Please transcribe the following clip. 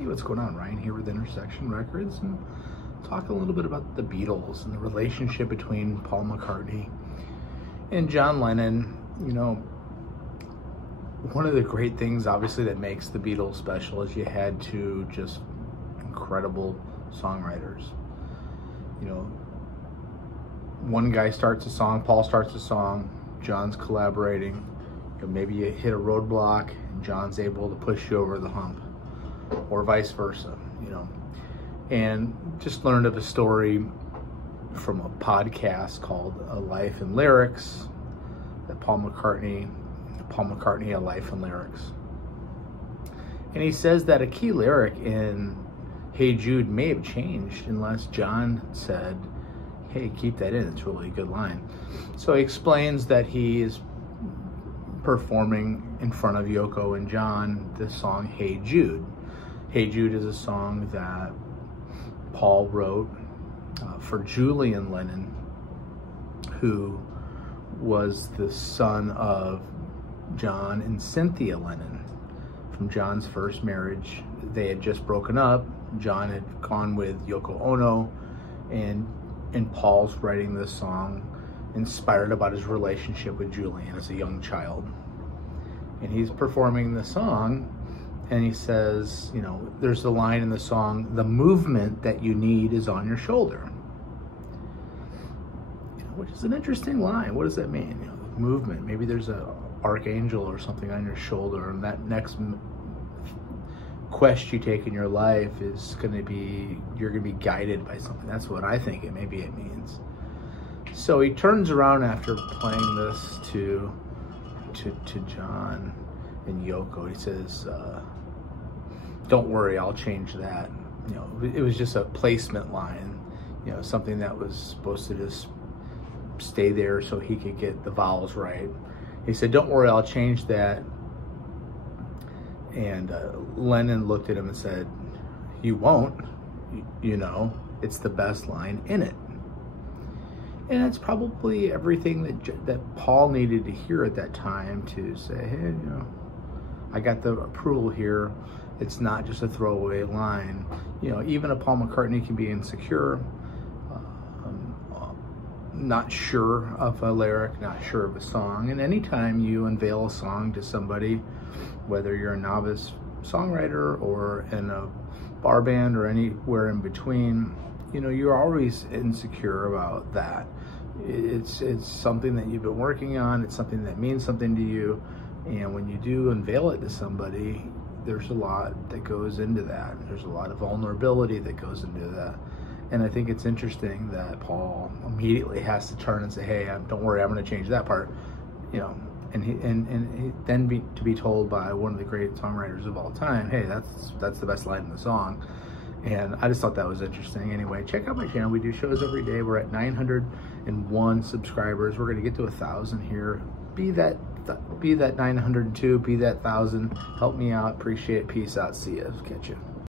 Hey, what's going on? Ryan here with Intersection Records, and talking a little bit about the Beatles and the relationship between Paul McCartney and John Lennon. You know, one of the great things, obviously, that makes the Beatles special is you had two just incredible songwriters. You know, one guy starts a song, Paul starts a song, John's collaborating. You know, maybe you hit a roadblock and John's able to push you over the hump, or vice versa, you know. And just learned of a story from a podcast called A Life and Lyrics, that Paul McCartney, A Life and Lyrics. And he says that a key lyric in Hey Jude may have changed unless John said, hey, keep that in, it's really a good line. So he explains that he is performing in front of Yoko and John this song, Hey Jude. Hey Jude is a song that Paul wrote for Julian Lennon, who was the son of John and Cynthia Lennon from John's first marriage. They had just broken up. John had gone with Yoko Ono, and Paul's writing this song inspired about his relationship with Julian as a young child. And he's performing the song, and he says, you know, there's the line in the song, the movement that you need is on your shoulder. You know, which is an interesting line. What does that mean? You know, movement. Maybe there's a archangel or something on your shoulder, and that next quest you take in your life is going to be, you're going to be guided by something. That's what I think it means. So he turns around after playing this to John and Yoko. He says, don't worry, I'll change that. You know, it was just a placement line, you know, something that was supposed to just stay there so he could get the vowels right. He said, don't worry, I'll change that. And Lennon looked at him and said, you won't, you know, it's the best line in it. And it's probably everything that Paul needed to hear at that time to say, hey, you know, I got the approval here. It's not just a throwaway line. You know, even a Paul McCartney can be insecure, not sure of a lyric, not sure of a song. And anytime you unveil a song to somebody, whether you're a novice songwriter or in a bar band or anywhere in between, you know, you're always insecure about that. It's something that you've been working on. It's something that means something to you. And when you do unveil it to somebody, there's a lot that goes into that. There's a lot of vulnerability that goes into that. And I think it's interesting that Paul immediately has to turn and say, hey, don't worry, I'm going to change that part. You know, to be told by one of the great songwriters of all time, hey, that's the best line in the song. And I just thought that was interesting. Anyway, check out my channel. We do shows every day. We're at 901 subscribers. We're going to get to 1,000 here. Be that 902, be that 1,000. Help me out. Appreciate it. Peace out. See ya. Catch you.